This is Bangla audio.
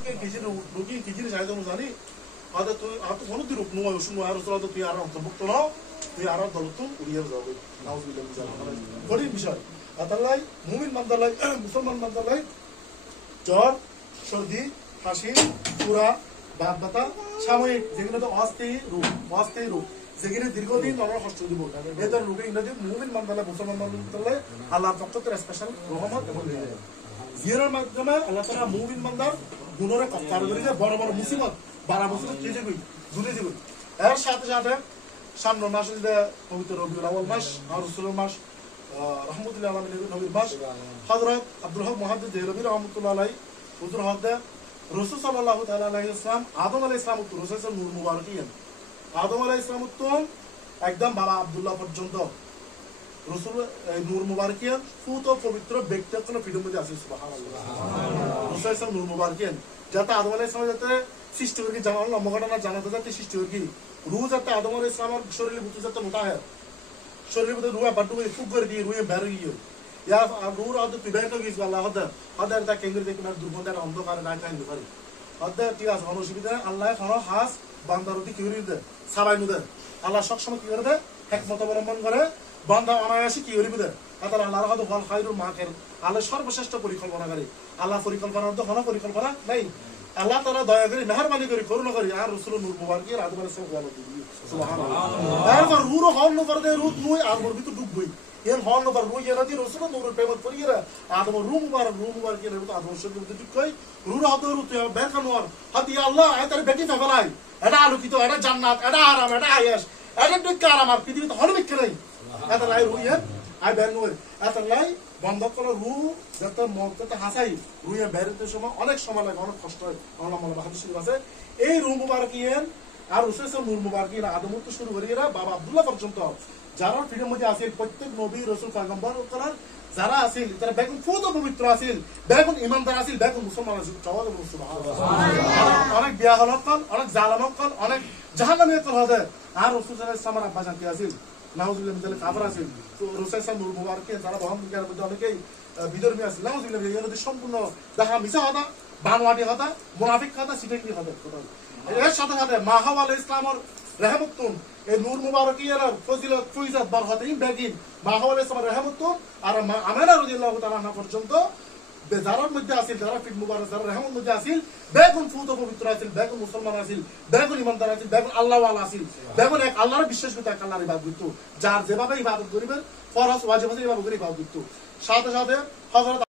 수수께 기질이 잘 되는 자리 아다 또 어느 뒤로 누가 요즘 뭐 알아서 또 뒤에 알아 또 먹더라 뒤에 알아 더 또 우리 여자 나오지 되는 자 버린 বিষয় আতালাই মুমিন বান্দালাই মুসলমান বান্দালাই জ্বর সর্দি কাশি পুরা বাত ব্যথা সাময়িক যেগুলো তো অস্থায়ী রোগ যেগুলো দীর্ঘদিন আমরা কষ্ট দিব এই ধরনের রোগে ইংরেজি মুমিন বান্দালাই মুসলমান বান্দালাই আল্লাহর পক্ষ থেকে স্পেশাল রহমত এবং জিয়ারের মাধ্যমে আল্লাহ তাআলা মুমিন বান্দার গুনাহের কাফারা করে যে বড় বড় মুসিবত 12 বছর কেটে গই জুড়ে দিবেন এর সাথে সাথে সামনে মাস পবিত্র রবিউল আউয়াল মাস আর রাসূলের মাস রহমতুল্লাহ আলামিনের নবীর মাস হযরত আব্দুল হক মুহাদ্দিস দেহলভী রাহমাতুল্লাহ আলাইহি হুজুর হদে রাসূল সাল্লাল্লাহু তাআলা আলাইহি ওয়াসাল্লাম আদম আলাইহিস সালাম তো রাসূলের নূর মুবারকিয়ান আদম আলাইহিস সালাম তো একদম বাবা আব্দুল্লাহ পর্যন্ত রাসূল নূর মুবারকিয়ান ফুত পবিত্র ব্যক্তিত্ব ফিডম মধ্যে আছে সুবহানাল্লাহ রাসূলের নূর মুবারকিয়ান যাতে আদম আলাইহিস সালাম যাতে সৃষ্টি করে জানাল লম্বঘটনা জানাতে যাতে সৃষ্টি করে রূহ যাতে আদম আলাইহিস সালামের শরীরে ভিতরে যাতে মোটা হয় শরীরের ভিতরে রুয়া বাড্ডু ফুক করে দিয়ে রুয়ে বের গিয়ে ইয়া রুর আদ পিবাইতো গিস আল্লাহ হদার তা কেন্দ্রে দেখুন আর দুর্গন্ধের অন্ধকার না কাইন্দ করে হদার ঠিক আছে অসুবিধা আল্লাহ খানো হাস বান্দারতি কি করে দে সাবাই নুদে আল্লাহ সব সময় কি করে দে হিকমত অবলম্বন করে বান্দা অনায়াসে কি করে দে আল্লাহ আল্লাহর হদ ওয়াল খায়রুল মাকির আল্লাহ সর্বশ্রেষ্ঠ পরিকল্পনাকারী আল্লাহ পরিকল্পনার তো কোনো পরিকল্পনা নাই আল্লাহ তাআলা দয়া করে মেহেরবানি করে করুণা করে আর রাসূলের নূর মুবারকি আর আদম আলাইহিস সালাম সুবহানাল্লাহ তারপর রূহ হল নবর দে রূহ মুই আর মোর ভিতর ডুববই এর হল নবর রূহ এর দি রাসূলের নূরের প্রেম করিরা আদম রূহ মুবারক এর তো আদম শরীর মধ্যে ঠিক কই রূহ হদ রূহ তুই বের কানোয়ার হাদি আল্লাহ আয় তার বেটি ফেলাই এটা আলোকিত এটা জান্নাত এটা আরাম এটা আয়েশ এটা ঠিক আরাম আর পৃথিবীতে হল বিক্রি নাই এটা লাই রূহ এর আয় বের নয় এটা লাই বন্ধ করে রূহ যত মততে হাসাই রূহে বেরতে সময় অনেক সময় লাগে অনেক কষ্ট হয় আল্লাহ হাদিস শরীফ আছে এই রূহ মুবারকিয়ান আর রাসূলের নূর মুবারকিয়ান আদম তো শুরু করিরা বাবা আব্দুল্লাহ পর্যন্ত যারা ফিডের মধ্যে আছে প্রত্যেক নবী রাসূল পয়গম্বর কলার যারা আছে তারা বেগুন ফুত পবিত্র আছে বেগুন ইমানদার আছে বেগুন মুসলমান আছে চাওয়াল সুবহানাল্লাহ অনেক বিয়া হলকল অনেক জালাম হলকল অনেক জাহান্নামে কল হবে আর রাসূল সাল্লাল্লাহু আলাইহি ওয়াসাল্লাম আব্বা জানতে আছে নাউজুবিল্লাহ মিনাল কাফর আছে তো রাসূলের নূর মুবারকিয়ান যারা বহন বিজ্ঞানের মধ্যে অনেকেই বিধর্মী আছে নাউজুবিল্লাহ এর সম্পূর্ণ দেখা মিছা কথা বানওয়াটি কথা মুনাফিক কথা সিটেকি কথা এর সাথে সাথে মাহা আলাইহিস সালামের রহমতুন এই নূর মুবারকিয়ার ফজিলত ফয়জাত বরকত ইন বেগিন মাহা আলাইহিস সালামের রহমতুন আর আমেনা রাদিয়াল্লাহু তাআলা আনহা পর্যন্ত বেজারার মধ্যে আছে যারা ফিট মুবারক যারা রহমত মধ্যে আছে বেগুন ফুত পবিত্র আছে বেগুন মুসলমান আছে বেগুন ইমানদার আছে বেগুন আল্লাহ ওয়ালা আছে বেগুন এক আল্লাহর বিশ্বাস করতে এক আল্লাহর ইবাদত করতে যার যেভাবে ইবাদত করিবেন ফরজ ওয়াজিব আছে ইবাদত করি ইবাদত করতে সাথে সাথে হযরত